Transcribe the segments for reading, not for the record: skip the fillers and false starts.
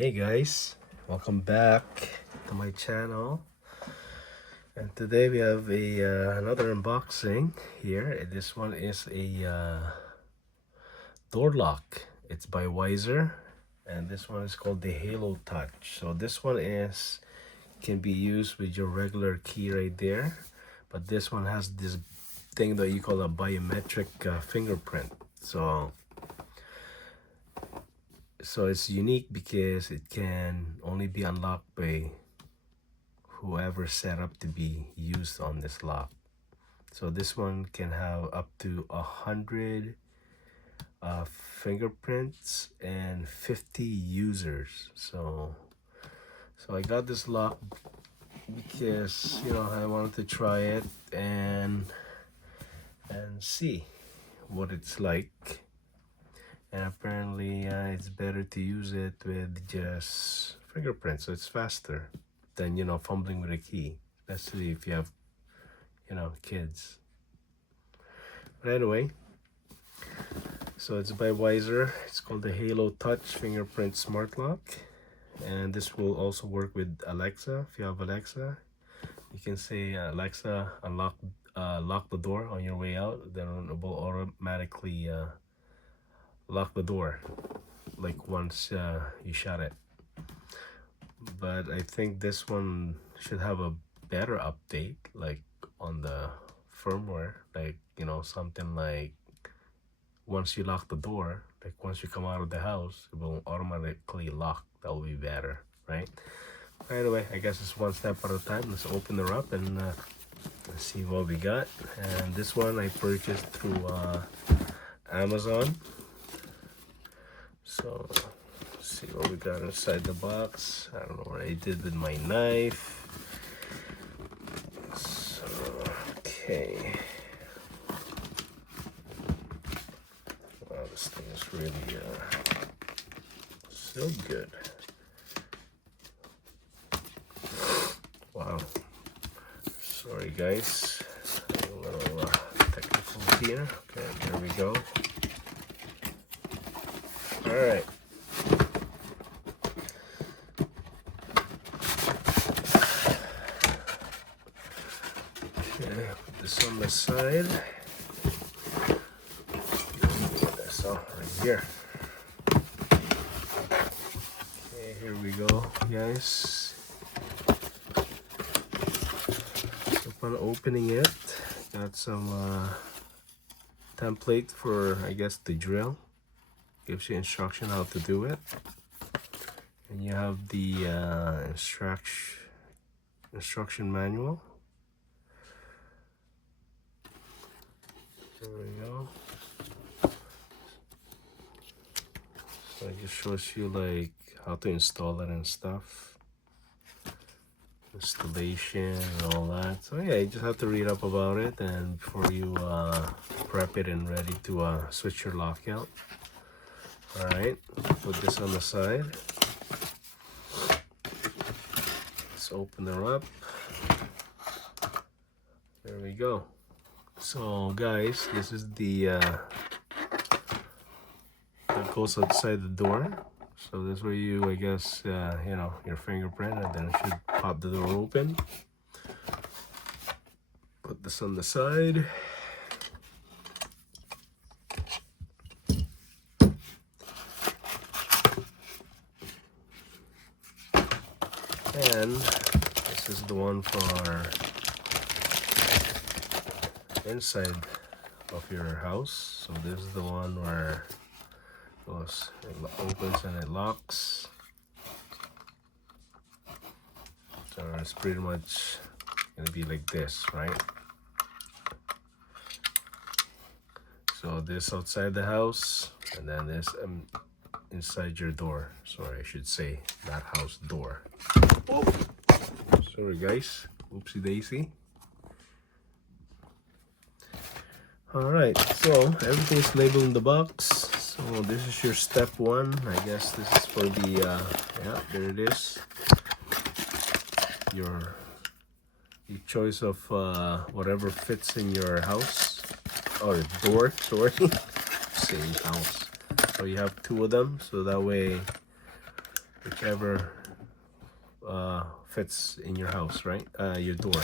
Hey guys, welcome back to my channel. And today we have another unboxing here. This one is a door lock. It's by Weiser, and this one is called the Halo Touch. So this one can be used with your regular key right there, but this one has this thing that you call a biometric fingerprint. So it's unique because it can only be unlocked by whoever set up to be used on this lock. So this one can have up to 100 fingerprints and 50 users. So I got this lock because I wanted to try it and see what it's like. And apparently it's better to use it with just fingerprints, so it's faster than fumbling with a key, especially if you have kids. But anyway, so it's by Weiser. It's called the Halo Touch Fingerprint Smart Lock, and this will also work with Alexa. If you have Alexa, you can say Alexa, lock the door on your way out, then it will automatically lock the door like once you shut it. But I think this one should have a better update, like on the firmware, like something like once you lock the door, like once you come out of the house, it will automatically lock. That will be better, right? Anyway, I guess it's one step at a time. Let's open her up and let's see what we got. And this one I purchased through Amazon. So let's see what we got inside the box. I don't know what I did with my knife. So, okay. Wow, this thing is really so good. Wow. Sorry guys, a little technical here. Okay, there we go. All right. Okay, put this on the side. That's all right here. Okay, here we go, guys. Upon opening it, got some template for, I guess, the drill. Gives you instruction how to do it, and you have the instruction manual. There we go. So it just shows you like how to install it and stuff, installation and all that. So yeah, you just have to read up about it and before you prep it and ready to switch your lock out. All right, put this on the side. Let's open her up. There we go. So guys, this is the that goes outside the door. So this way you, I guess, your fingerprint, and then it should pop the door open. Put this on the side. And this is the one for inside of your house. So this is the one where it opens and it locks. So it's pretty much gonna be like this, right? So this outside the house, and then this inside your door. Sorry, I should say that house door. Oh, sorry guys, oopsie daisy. All right, so everything is labeled in the box. So this is your step one. I guess this is for the yeah, there it is. Your choice of whatever fits in your house or door. Sorry, same house. So you have two of them, so that way whichever fits in your house, right? Your door.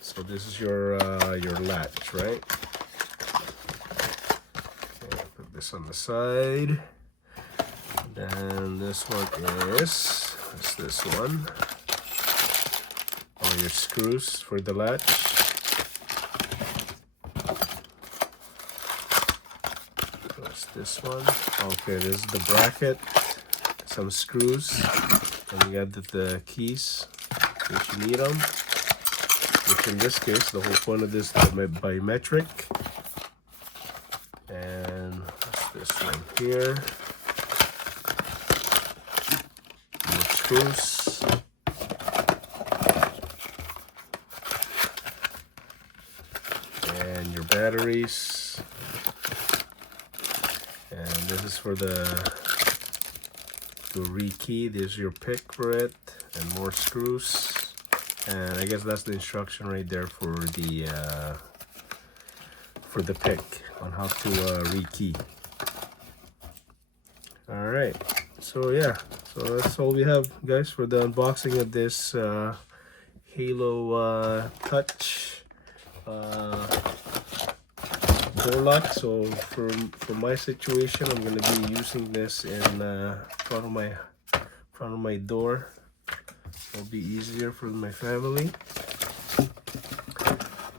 So this is your latch, right? Okay, put this on the side. Then this one is, what's this one? All your screws for the latch. What's this one? Okay, this is the bracket, some screws, and you got the keys if you need them. Which in this case, the whole point of this is the biometric. And what's this one here? More screws. And your batteries. And this is for the rekey. There's your pick for it, and more screws. And I guess that's the instruction right there for the pick on how to rekey. All right, so yeah, so that's all we have, guys, for the unboxing of this Halo Touch door lock. So for my situation, I'm gonna be using this in front of my door. It'll be easier for my family.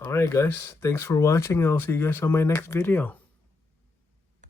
Alright guys, thanks for watching. I'll see you guys on my next video.